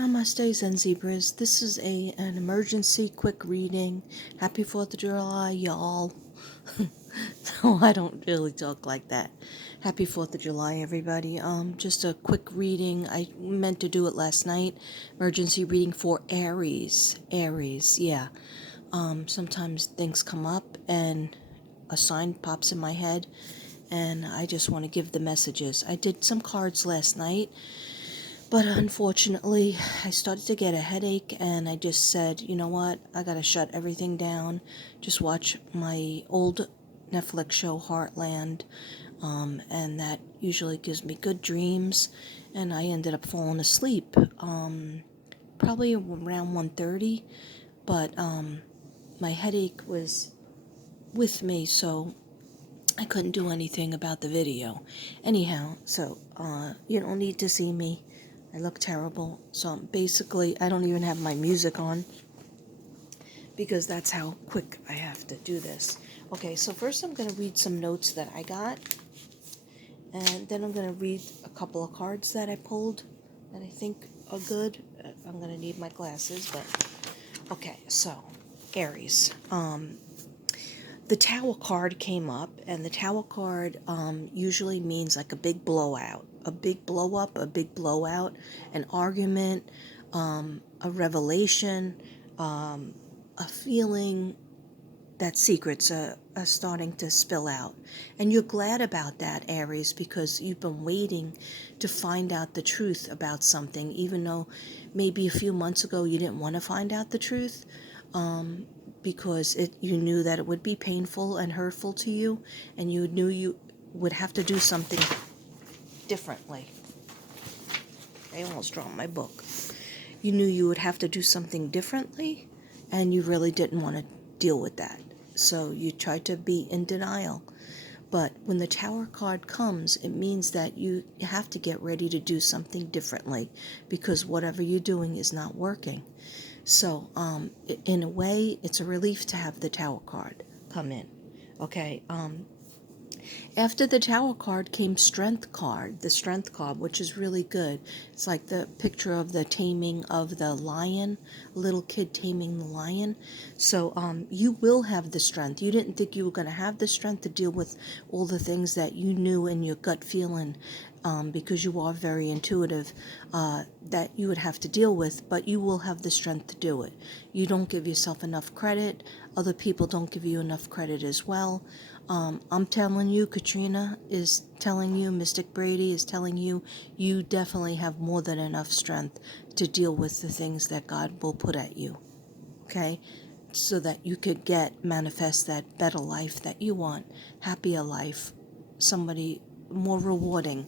Namaste, Zen Zebras. This is an emergency quick reading. Happy 4th of July, y'all. No, I don't really talk like that. Happy 4th of July, everybody. Just a quick reading. I meant to do it last night. Emergency reading for Aries. Aries, yeah. Sometimes things come up and a sign pops in my head, and I just want to give the messages. I did some cards last night, but unfortunately, I started to get a headache, and I just said, you know what, I gotta shut everything down, just watch my old Netflix show, Heartland, and that usually gives me good dreams, and I ended up falling asleep, probably around 1:30, but my headache was with me, so I couldn't do anything about the video. Anyhow, so you don't need to see me. I look terrible. So basically, I don't even have my music on because that's how quick I have to do this. Okay, so first I'm going to read some notes that I got, and then I'm going to read a couple of cards that I pulled that I think are good. I'm going to need my glasses, but okay, so Aries. The Tower card came up, and the Tower card usually means like a big blowout, a big blow up, a big blowout, an argument, a revelation, a feeling that secrets are starting to spill out. And you're glad about that, Aries, because you've been waiting to find out the truth about something, even though maybe a few months ago you didn't want to find out the truth. Because you knew that it would be painful and hurtful to you, and you knew you would have to do something differently. I almost dropped my book. You knew you would have to do something differently, and you really didn't want to deal with that. So you tried to be in denial. But when the Tower card comes, it means that you have to get ready to do something differently, because whatever you're doing is not working. So, in a way, it's a relief to have the Tower card come in. Okay, after the Tower card came Strength card, the Strength card, which is really good. It's like the picture of the taming of the lion, a little kid taming the lion. So you will have the strength. You didn't think you were going to have the strength to deal with all the things that you knew in your gut feeling, because you are very intuitive, that you would have to deal with, but you will have the strength to do it. You don't give yourself enough credit. Other people don't give you enough credit as well. I'm telling you, Katrina is telling you, Mystic Brady is telling you, you definitely have more than enough strength to deal with the things that God will put at you, okay? So that you could manifest that better life that you want, happier life, somebody more rewarding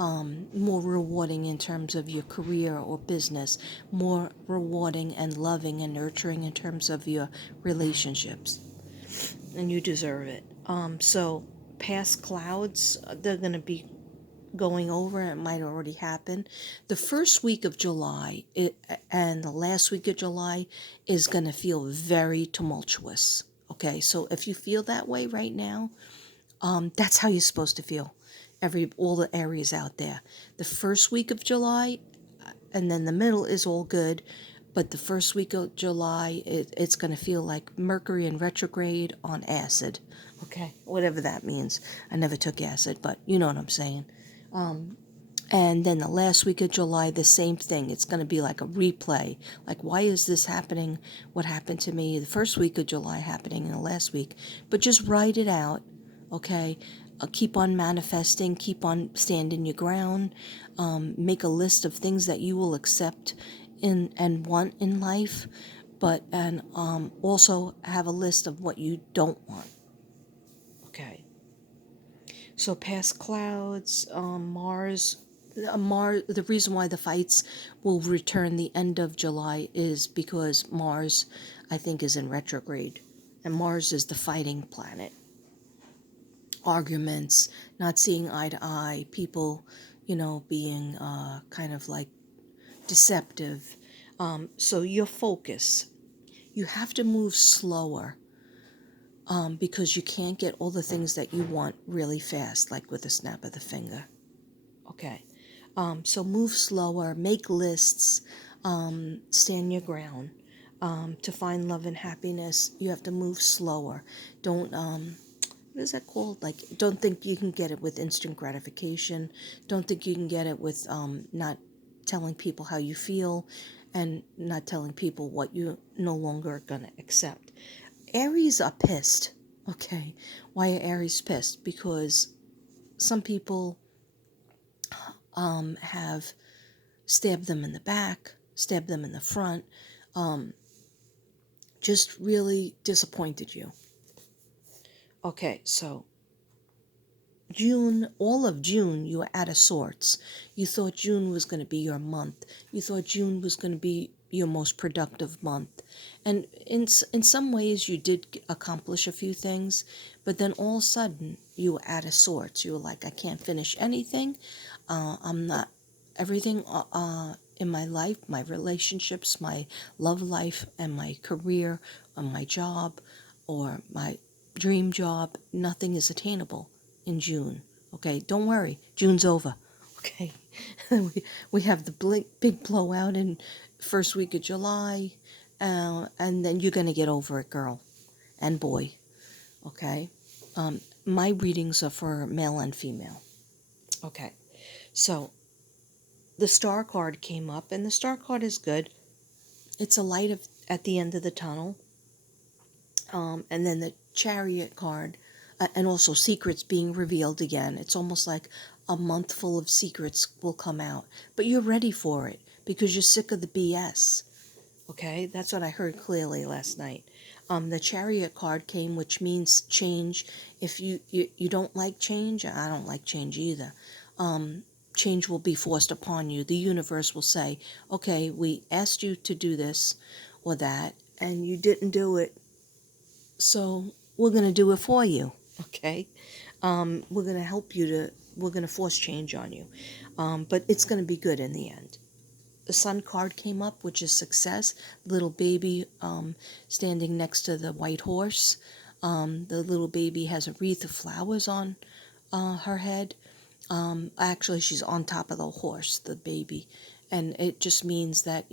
in terms of your career or business, more rewarding and loving and nurturing in terms of your relationships, and you deserve it. So past clouds, they're going to be going over. It might already happen. The first week of July and the last week of July is going to feel very tumultuous. Okay, so if you feel that way right now, that's how you're supposed to feel. All the areas out there. The first week of July, and then the middle is all good, but the first week of July, it's going to feel like Mercury in retrograde on acid. Okay, whatever that means. I never took acid, but you know what I'm saying. And then the last week of July, the same thing. It's going to be like a replay. Like, why is this happening? What happened to me the first week of July happening in the last week? But just write it out, okay? Keep on manifesting. Keep on standing your ground. Make a list of things that you will accept and want in life, and also have a list of what you don't want. Okay. So past clouds, Mars. The reason why the fights will return the end of July is because Mars, I think, is in retrograde, and Mars is the fighting planet. Arguments, not seeing eye to eye, people, being kind of like deceptive. So your focus, you have to move slower, because you can't get all the things that you want really fast, like with a snap of the finger. Okay. So move slower, make lists, Stand your ground. To find love and happiness, you have to move slower. Don't, what is that called? Like, don't think you can get it with instant gratification. Don't think you can get it with not telling people how you feel and not telling people what you no longer are going to accept. Aries are pissed. Okay. Why are Aries pissed? Because some people have stabbed them in the back, stabbed them in the front, just really disappointed you. Okay, so June, all of June, you were out of sorts. You thought June was going to be your month. You thought June was going to be your most productive month. And in some ways, you did accomplish a few things, but then all of a sudden, you were out of sorts. You were like, I can't finish anything. I'm not, everything in my life, my relationships, my love life, and my career, and my job, or my dream job, nothing is attainable in June. Okay, don't worry, June's over. Okay, we have the big blowout in first week of July, and then you're gonna get over it, girl and boy. Okay, my readings are for male and female. Okay, so the star card came up, and the star card is good. It's a light at the end of the tunnel. And then the chariot card, and also secrets being revealed again. It's almost like a month full of secrets will come out, but you're ready for it because you're sick of the BS. Okay, that's what I heard clearly last night. The chariot card came, which means change. If you don't like change, I don't like change either. Change will be forced upon you. The universe will say, okay, we asked you to do this or that, and you didn't do it, so we're going to do it for you. Okay, we're going to help you we're going to force change on you, but it's going to be good in the end. The sun card came up, which is success. Little baby standing next to the white horse. The little baby has a wreath of flowers on her head. Actually, she's on top of the horse, the baby, and it just means that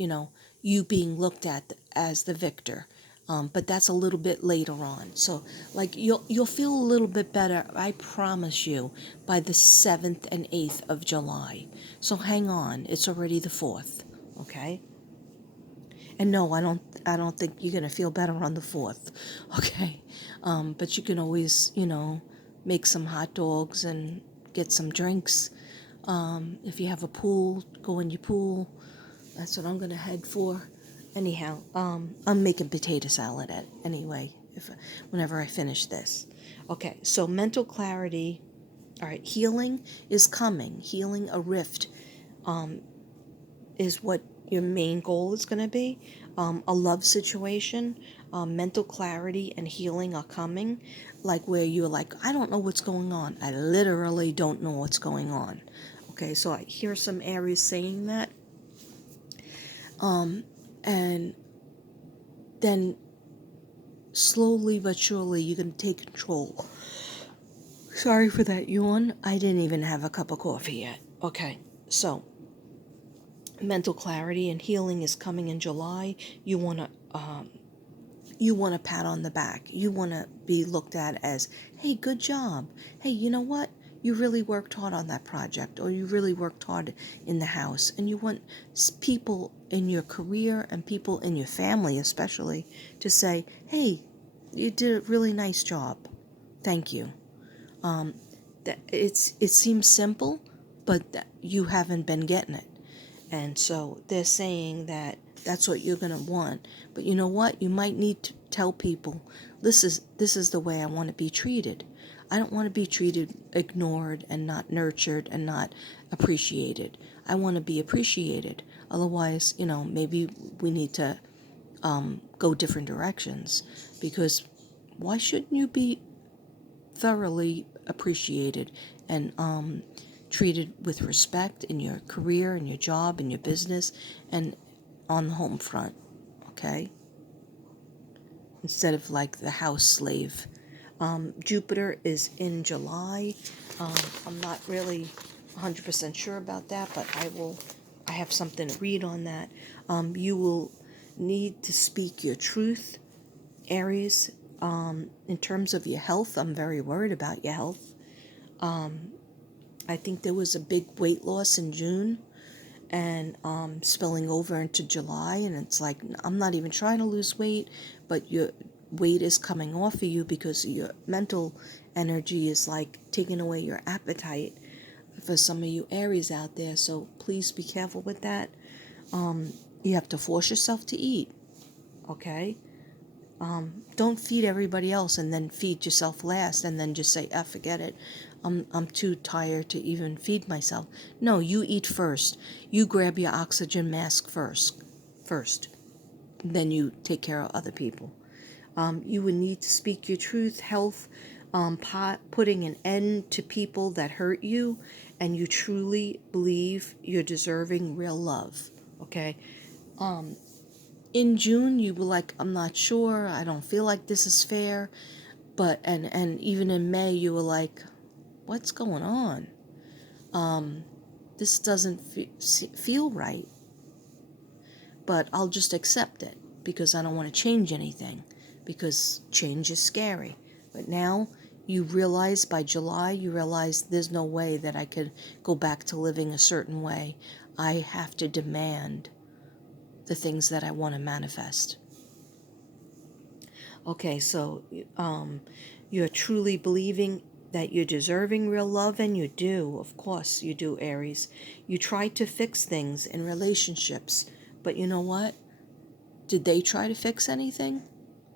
you being looked at as the victor. But that's a little bit later on. So, like, you'll feel a little bit better, I promise you, by the 7th and 8th of July. So hang on, it's already the 4th, okay? And no, I don't think you're gonna feel better on the 4th, okay? But you can always, make some hot dogs and get some drinks. If you have a pool, go in your pool. That's what I'm gonna head for. Anyhow, I'm making potato salad anyway. Whenever I finish this, okay. So mental clarity. All right, healing is coming. Healing a rift, is what your main goal is going to be. A love situation, mental clarity and healing are coming. Like where you're like, I don't know what's going on. I literally don't know what's going on. Okay, so I hear some Aries saying that. And then slowly but surely you're going to take control. Sorry for that yawn. I didn't even have a cup of coffee yet. Okay, so mental clarity and healing is coming in July. You want a pat on the back. You want to be looked at as, hey, good job. Hey, you know what? You really worked hard on that project, or you really worked hard in the house. And you want people in your career and people in your family, especially, to say, hey, you did a really nice job. Thank you. It seems simple, but you haven't been getting it. And so they're saying that that's what you're going to want. But you know what? You might need to tell people, this is the way I want to be treated. I don't want to be treated, ignored, and not nurtured and not appreciated. I want to be appreciated. Otherwise, maybe we need to go different directions, because why shouldn't you be thoroughly appreciated and treated with respect in your career, in your job, in your business, and on the home front, okay? Instead of like the house slave. Jupiter is in July. I'm not really 100% sure about that, but I will I have something to read on that. You will need to speak your truth, Aries. In terms of your health, I'm very worried about your health. I think there was a big weight loss in June and spilling over into July, and it's like I'm not even trying to lose weight, but your weight is coming off of you because your mental energy is like taking away your appetite for some of you Aries out there. So please be careful with that. You have to force yourself to eat, okay? Don't feed everybody else and then feed yourself last and then just say, forget it. I'm too tired to even feed myself. No, you eat first. You grab your oxygen mask first. Then you take care of other people. You would need to speak your truth, health, putting an end to people that hurt you, and you truly believe you're deserving real love. Okay? In June, you were like, I'm not sure. I don't feel like this is fair. But, and even in May, you were like, what's going on? This doesn't feel right. But I'll just accept it because I don't want to change anything, because change is scary. But now you realize, by July, you realize there's no way that I could go back to living a certain way. I have to demand the things that I want to manifest. Okay, so you're truly believing that you're deserving real love, and you do. Of course you do, Aries. You try to fix things in relationships, but you know what? Did they try to fix anything?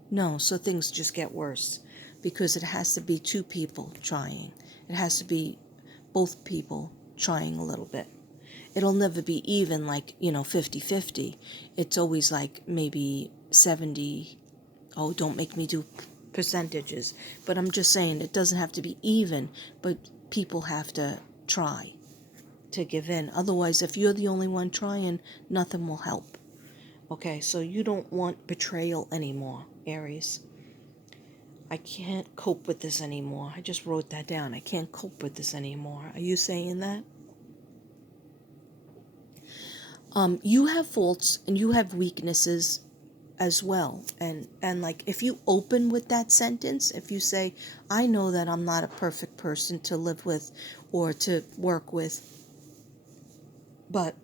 No, so things just get worse because it has to be two people trying. It has to be both people trying a little bit. It'll never be even like, 50-50. It's always like maybe 70. Oh, don't make me do percentages. But I'm just saying it doesn't have to be even, but people have to try to give in. Otherwise, if you're the only one trying, nothing will help. Okay, so you don't want betrayal anymore, Aries. I can't cope with this anymore. I just wrote that down. I can't cope with this anymore. Are you saying that? You have faults and you have weaknesses as well. And like, if you open with that sentence, if you say, I know that I'm not a perfect person to live with or to work with, but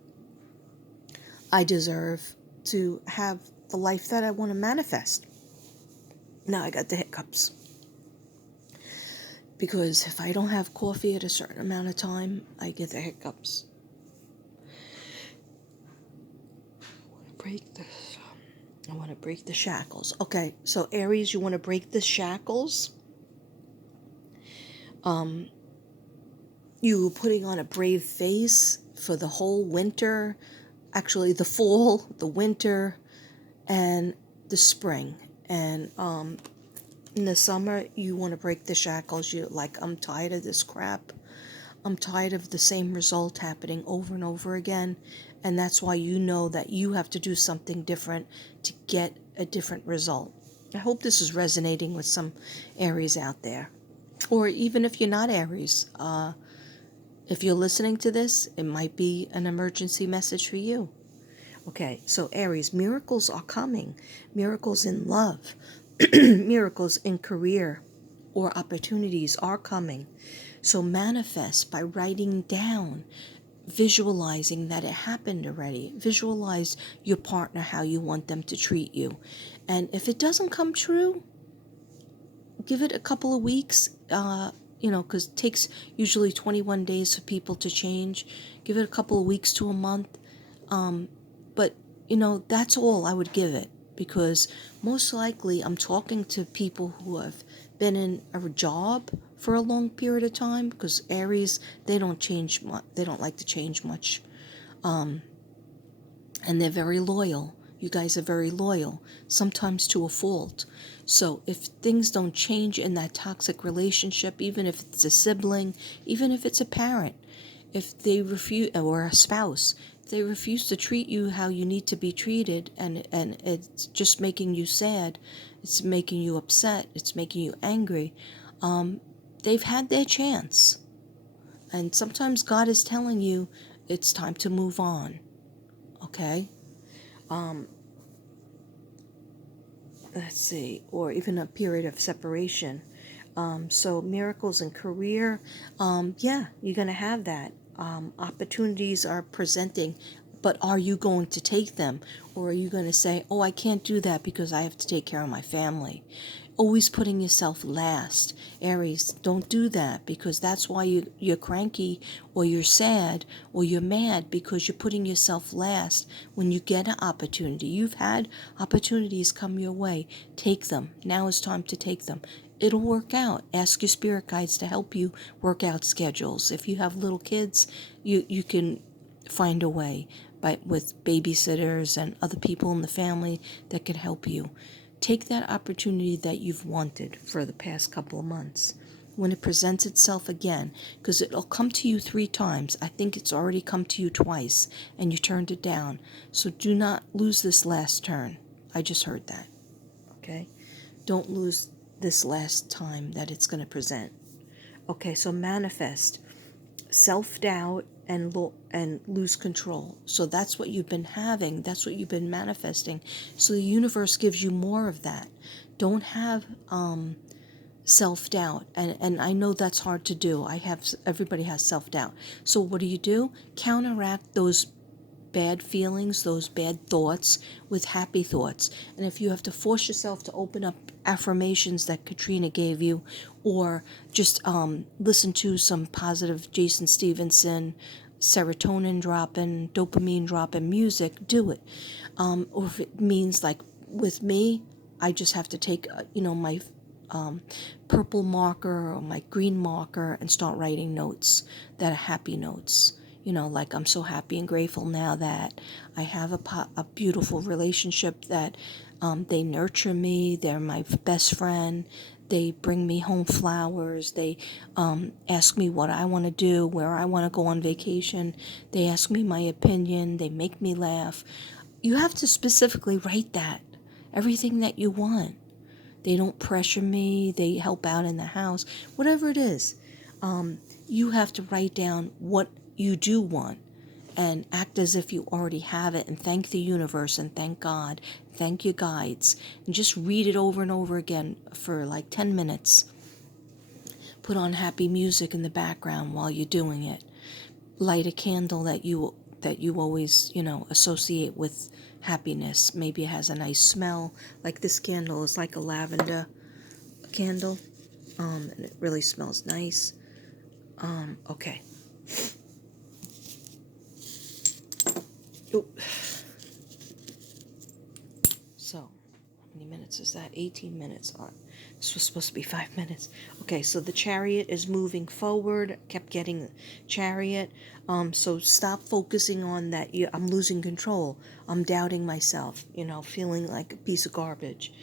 I deserve to have the life that I want to manifest. Now I got the hiccups. Because if I don't have coffee at a certain amount of time, I get the hiccups. I want to break the shackles. Okay, so Aries, you want to break the shackles. You putting on a brave face for the whole winter, actually the fall, the winter, and the spring. And in the summer, you want to break the shackles. You're like, I'm tired of this crap. I'm tired of the same result happening over and over again. And that's why you know that you have to do something different to get a different result. I hope this is resonating with some Aries out there. Or even if you're not Aries, if you're listening to this, it might be an emergency message for you. Okay, so Aries, miracles are coming. Miracles in love, miracles in career or opportunities are coming. So manifest by writing down, visualizing that it happened already. Visualize your partner, how you want them to treat you. And if it doesn't come true, give it a couple of weeks, because it takes usually 21 days for people to change. Give it a couple of weeks to a month. But, that's all I would give it, because most likely I'm talking to people who have been in a job for a long period of time, because Aries, they don't change much. They don't like to change much. And they're very loyal. You guys are very loyal, sometimes to a fault. So if things don't change in that toxic relationship, even if it's a sibling, even if it's a parent, if they refuse, or a spouse, if they refuse to treat you how you need to be treated, and it's just making you sad, it's making you upset, it's making you angry, they've had their chance. And sometimes God is telling you it's time to move on. okay? Let's see, or even a period of separation. So miracles in career, yeah, you're going to have that. Opportunities are presenting, but are you going to take them? Or are you going to say, oh, I can't do that because I have to take care of my family? Always putting yourself last. Aries, don't do that, because that's why you're cranky, or you're sad, or you're mad, because you're putting yourself last. When you get an opportunity, you've had opportunities come your way, take them. Now is time to take them. It'll work out. Ask your spirit guides to help you work out schedules. If you have little kids, you can find a way, with babysitters and other people in the family that can help you. Take that opportunity that you've wanted for the past couple of months. When it presents itself again, because it'll come to you 3 times. I think it's already come to you twice, and you turned it down. So do not lose this last turn. I just heard that. Okay? Don't lose this last time that it's going to present. Okay, so manifest self-doubt and lose control. So that's what you've been having. That's what you've been manifesting. So the universe gives you more of that. Don't have self-doubt. And I know that's hard to do. Everybody has self-doubt. So what do? Counteract those bad feelings, those bad thoughts, with happy thoughts. And if you have to force yourself to open up affirmations that Katrina gave you, or just listen to some positive Jason Stevenson, serotonin dropping, dopamine dropping music, do it. Or if it means, like with me, I just have to take, my purple marker or my green marker and start writing notes that are happy notes. Like, I'm so happy and grateful now that I have a beautiful relationship, that they nurture me. They're my best friend. They bring me home flowers. They ask me what I want to do, where I want to go on vacation. They ask me my opinion. They make me laugh. You have to specifically write that. Everything that you want. They don't pressure me. They help out in the house. Whatever it is, you have to write down what you do want and act as if you already have it, and thank the universe and thank God, thank your guides, and just read it over and over again for like 10 minutes. Put on happy music in the background while you're doing it. Light a candle that you always, associate with happiness. Maybe it has a nice smell. Like this candle is like a lavender candle, and it really smells nice. Okay. Oop. So, how many minutes is that? 18 minutes. This was supposed to be 5 minutes. Okay, so the chariot is moving forward. Kept getting chariot. So stop focusing on that. I'm losing control. I'm doubting myself. Feeling like a piece of garbage.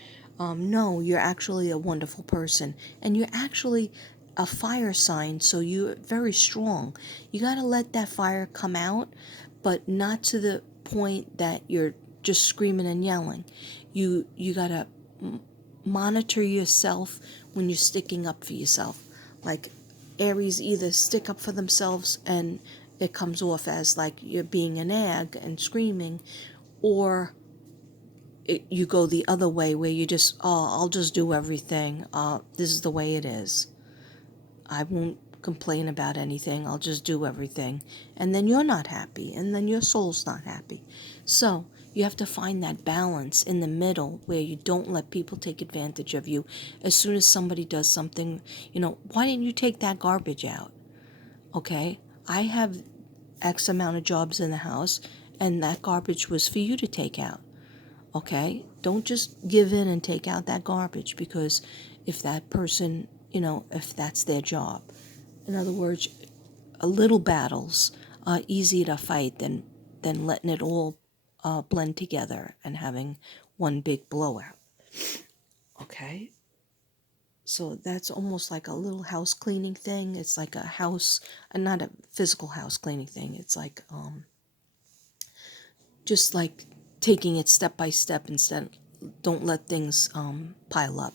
No, you're actually a wonderful person, and you're actually a fire sign. So you're very strong. You got to let that fire come out, but not to the point that you're just screaming and yelling. You got to monitor yourself when you're sticking up for yourself. Like, Aries either stick up for themselves and it comes off as like you're being an ag and screaming, or you go the other way where you just, oh, I'll just do everything. This is the way it is. I won't complain about anything. I'll just do everything. And then you're not happy, and then your soul's not happy. So you have to find that balance in the middle where you don't let people take advantage of you. As soon as somebody does something, why didn't you take that garbage out? Okay, I have X amount of jobs in the house, and that garbage was for you to take out. Okay, don't just give in and take out that garbage, because if that person, if that's their job. In other words, a little battles are easy to fight than letting it all blend together and having one big blowout. Okay, so that's almost like a little house cleaning thing. It's like a house, and not a physical house cleaning thing. It's like just like taking it step by step. Instead, don't let things pile up.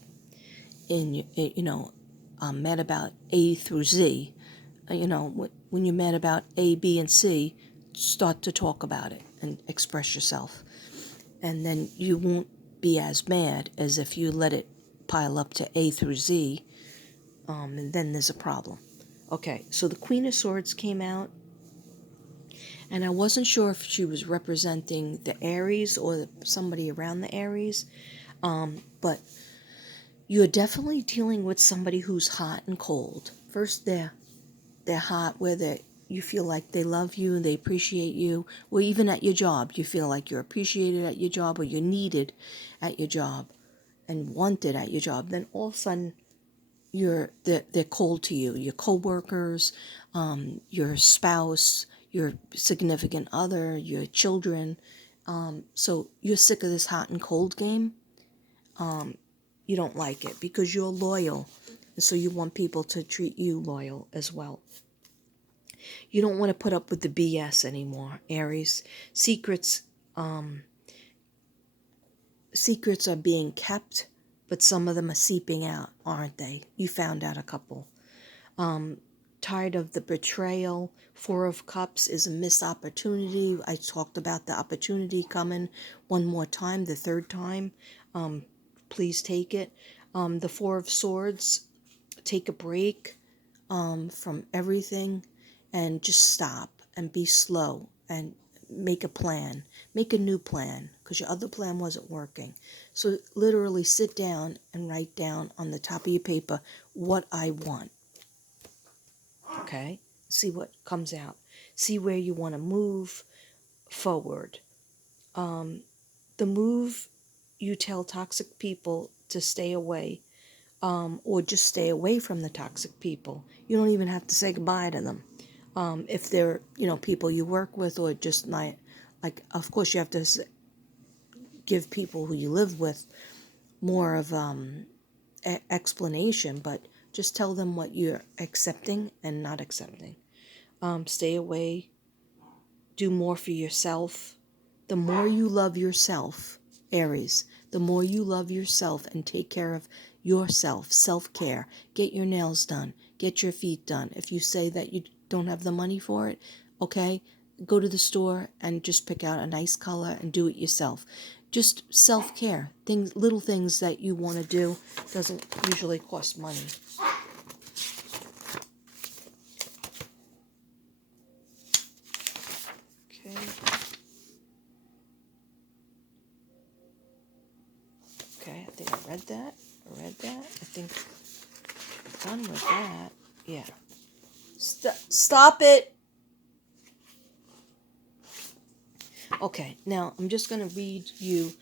I'm mad about A through Z. When you're mad about A, B, and C, start to talk about it. and express yourself. And then you won't be as mad as if you let it pile up to A through Z, and then there's a problem. Okay, so the Queen of Swords came out, and I wasn't sure if she was representing the Aries or somebody around the Aries, but you're definitely dealing with somebody who's hot and cold. First, they're hot where you feel like they love you and they appreciate you, or even at your job, you feel like you're appreciated at your job or you're needed at your job and wanted at your job. Then all of a sudden, they're cold to you. Your coworkers, your spouse, your significant other, your children. So you're sick of this hot and cold game. You don't like it because you're loyal, and so you want people to treat you loyal as well. You don't want to put up with the BS anymore, Aries. Secrets, secrets are being kept, but some of them are seeping out, aren't they? You found out a couple. Tired of the betrayal. Four of Cups is a missed opportunity. I talked about the opportunity coming one more time, the third time. Please take it. The Four of Swords, take a break from everything and just stop and be slow and make a plan. Make a new plan because your other plan wasn't working. So literally sit down and write down on the top of your paper what I want. Okay? See what comes out. See where you want to move forward. The move, you tell toxic people to stay away, or just stay away from the toxic people. You don't even have to say goodbye to them. If they're, people you work with, or just not, like, of course you have to give people who you live with more of explanation, but just tell them what you're accepting and not accepting. Stay away. Do more for yourself. The more you love yourself, Aries, the more you love yourself and take care of yourself, self-care, get your nails done, get your feet done. If you say that you don't have the money for it, okay, go to the store and just pick out a nice color and do it yourself. Just self-care, things, little things that you want to do, doesn't usually cost money. Okay. Okay, I think I read that. I think I'm done with that. Yeah. Stop it! Okay, now I'm just going to read you.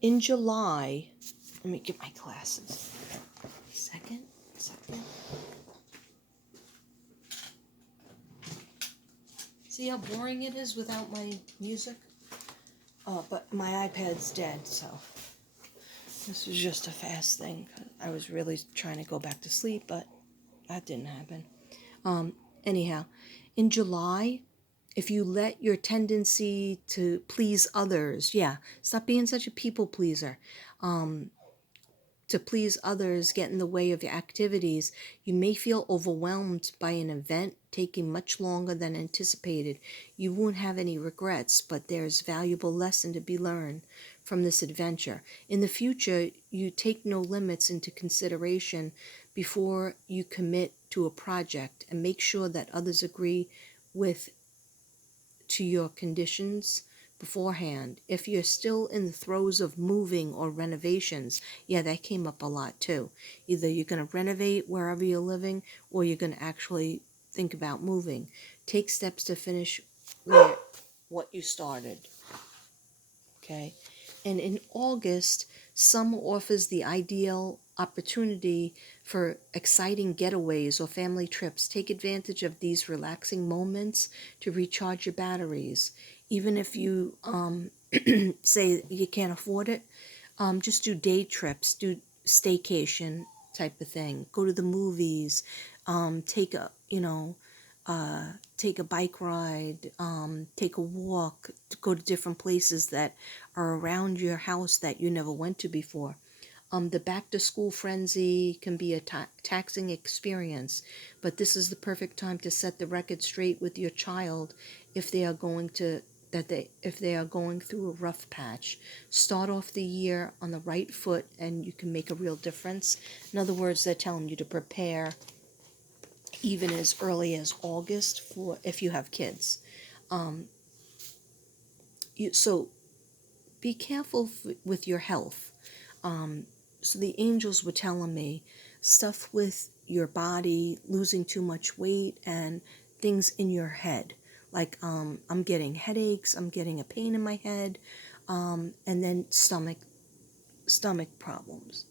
In July, let me get my glasses. Second. See how boring it is without my music? But my iPad's dead, so this was just a fast thing. I was really trying to go back to sleep, but that didn't happen. Anyhow, in July, if you let your tendency to please others, stop being such a people pleaser. To please others get in the way of your activities, you may feel overwhelmed by an event taking much longer than anticipated. You won't have any regrets, but there's valuable lesson to be learned from this adventure. In the future, you take no limits into consideration before you commit to a project, and make sure that others agree with to your conditions beforehand. If you're still in the throes of moving or renovations, that came up a lot too. Either you're going to renovate wherever you're living, or you're going to actually think about moving. Take steps to finish what you started. Okay? And in August, summer offers the ideal opportunity for exciting getaways or family trips. Take advantage of these relaxing moments to recharge your batteries. Even if you say you can't afford it, just do day trips, do staycation type of thing. Go to the movies, take a, take a bike ride, take a walk, to go to different places that are around your house that you never went to before. The back to school frenzy can be a taxing experience, but this is the perfect time to set the record straight with your child if they are going to that if they are going through a rough patch, start off the year on the right foot and you can make a real difference. In other words, they're telling you to prepare even as early as August for if you have kids. So be careful with your health. So the angels were telling me stuff with your body, losing too much weight, and things in your head. Like I'm getting headaches, I'm getting a pain in my head, and then stomach problems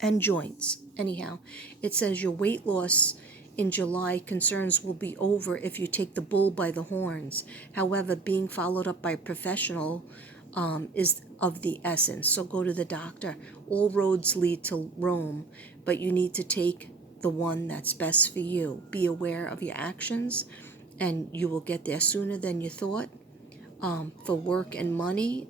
and joints. Anyhow, it says your weight loss in July concerns will be over if you take the bull by the horns. However, being followed up by a professional is of the essence. So go to the doctor. All roads lead to Rome, but you need to take the one that's best for you. Be aware of your actions, and you will get there sooner than you thought. For work and money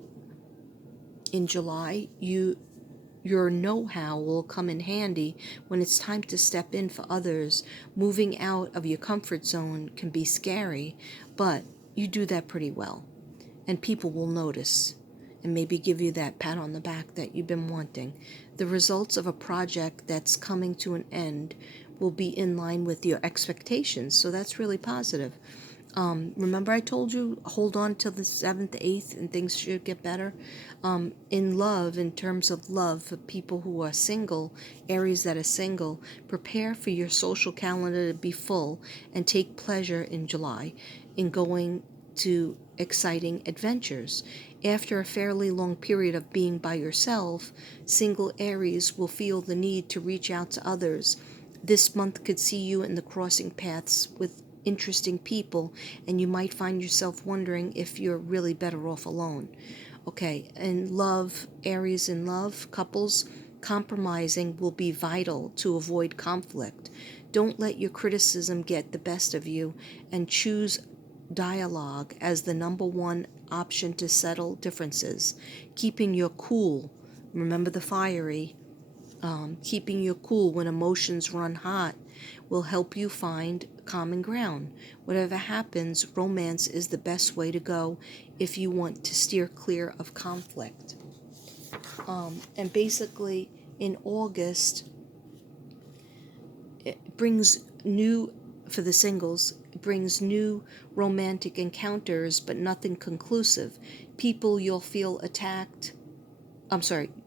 in July, your know-how will come in handy when it's time to step in for others. Moving out of your comfort zone can be scary, but you do that pretty well. And people will notice and maybe give you that pat on the back that you've been wanting. The results of a project that's coming to an end will be in line with your expectations, so that's really positive. Remember I told you, hold on till the 7th, 8th, and things should get better? In love, in terms of love, for people who are single, Aries that are single, prepare for your social calendar to be full and take pleasure in July in going to exciting adventures. After a fairly long period of being by yourself, single Aries will feel the need to reach out to others. This month could see you in the crossing paths with interesting people, and you might find yourself wondering if you're really better off alone. Okay, in love, Aries in love, couples, compromising will be vital to avoid conflict. Don't let your criticism get the best of you, and choose dialogue as the number one option to settle differences. Keeping your cool, remember the fiery, keeping your cool when emotions run hot will help you find common ground. Whatever happens, romance is the best way to go if you want to steer clear of conflict. And basically, in August, it brings new, for the singles, it brings new romantic encounters, but nothing conclusive. People you'll feel attacked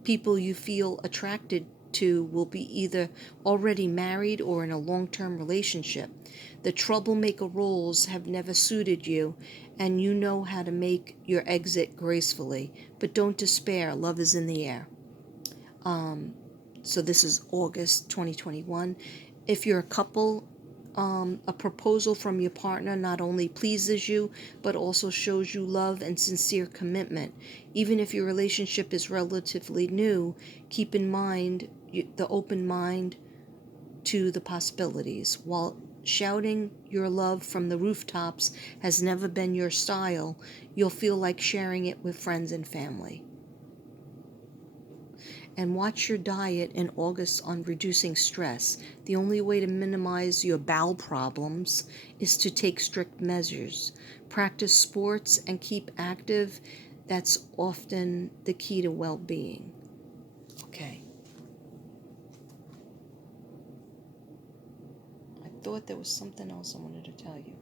people you feel attracted to will be either already married or in a long-term relationship. The troublemaker roles have never suited you, and you know how to make your exit gracefully. But don't despair, love is in the air. So this is August 2021. If you're a couple, a proposal from your partner not only pleases you, but also shows you love and sincere commitment. Even if your relationship is relatively new, keep in mind the open mind to the possibilities. While shouting your love from the rooftops has never been your style, you'll feel like sharing it with friends and family. And watch your diet in August on reducing stress. The only way to minimize your bowel problems is to take strict measures. Practice sports and keep active. That's often the key to well-being. Okay. I thought there was something else I wanted to tell you.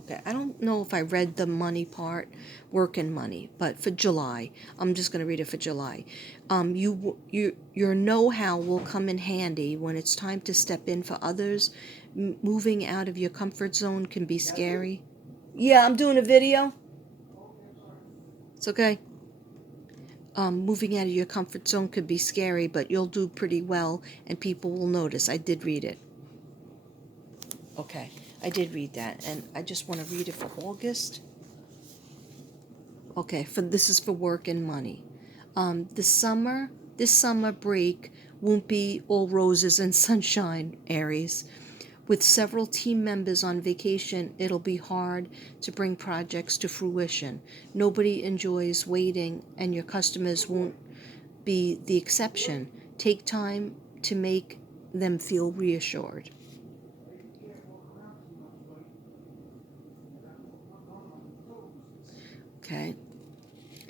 Okay, I don't know if I read the money part, work and money, but for July, I'm just going to read it for July. Your know-how will come in handy when it's time to step in for others. Moving out of your comfort zone can be scary. Yeah, I'm doing a video. It's okay. Moving out of your comfort zone could be scary, but you'll do pretty well, and people will notice. I did read it. Okay, I did read that, and I just want to read it for August. Okay, this is for work and money. This summer break won't be all roses and sunshine, Aries. With several team members on vacation, it'll be hard to bring projects to fruition. Nobody enjoys waiting, and your customers won't be the exception. Take time to make them feel reassured. Okay.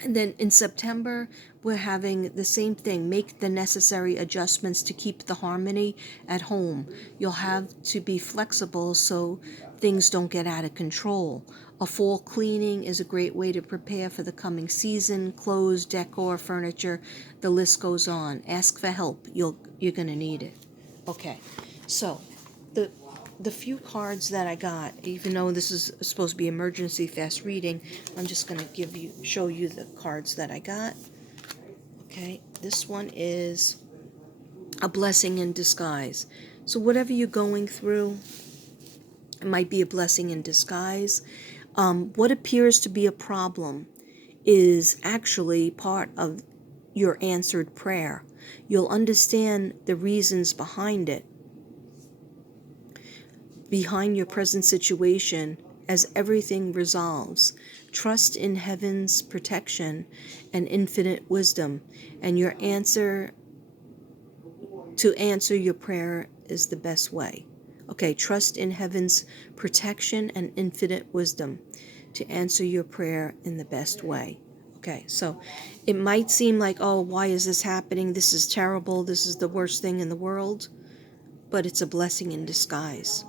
And then in September, we're having the same thing. Make the necessary adjustments to keep the harmony at home. You'll have to be flexible so things don't get out of control. A fall cleaning is a great way to prepare for the coming season. Clothes, decor, furniture, the list goes on. Ask for help. You're going to need it. Okay. So, the the few cards that I got, even though this is supposed to be emergency fast reading, I'm just going to show you the cards that I got. Okay, this one is a blessing in disguise. So whatever you're going through, it might be a blessing in disguise. What appears to be a problem is actually part of your answered prayer. You'll understand the reasons behind it, behind your present situation, as everything resolves. Trust in heaven's protection and infinite wisdom, and your answer to answer your prayer is the best way. Okay, trust in heaven's protection and infinite wisdom to answer your prayer in the best way. Okay, so it might seem like, oh, why is this happening? This is terrible. This is the worst thing in the world. But it's a blessing in disguise.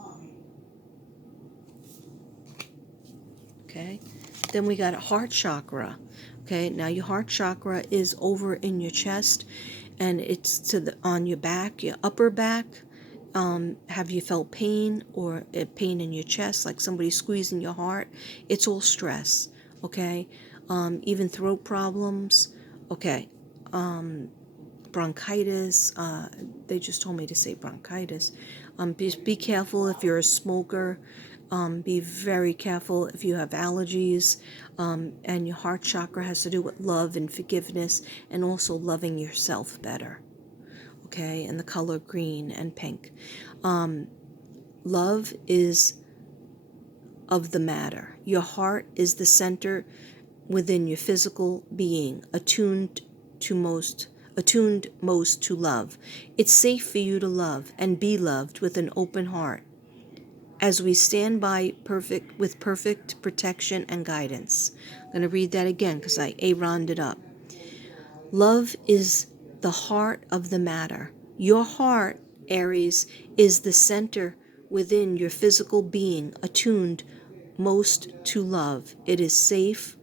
Okay, then we got a heart chakra. Okay, now your heart chakra is over in your chest, and it's on your back, your upper back. Have you felt pain or a pain in your chest, like somebody squeezing your heart? It's all stress. Okay, even throat problems. Okay, bronchitis. They just told me to say bronchitis. Be careful if you're a smoker. Be very careful if you have allergies. And your heart chakra has to do with love and forgiveness, and also loving yourself better. Okay, and the color green and pink. Love is of the matter. Your heart is the center within your physical being, attuned most to love. It's safe for you to love and be loved with an open heart as we stand by with perfect protection and guidance. I'm going to read that again because I A-roned it up. Love is the heart of the matter. Your heart, Aries, is the center within your physical being, attuned most to love. It is safe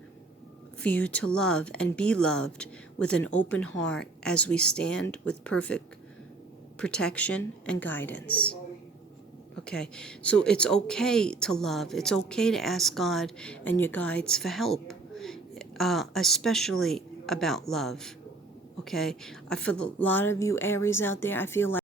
for you to love and be loved with an open heart as we stand with perfect protection and guidance. Okay, so it's okay to love. It's okay to ask God and your guides for help, especially about love. Okay, for a lot of you Aries out there, I feel like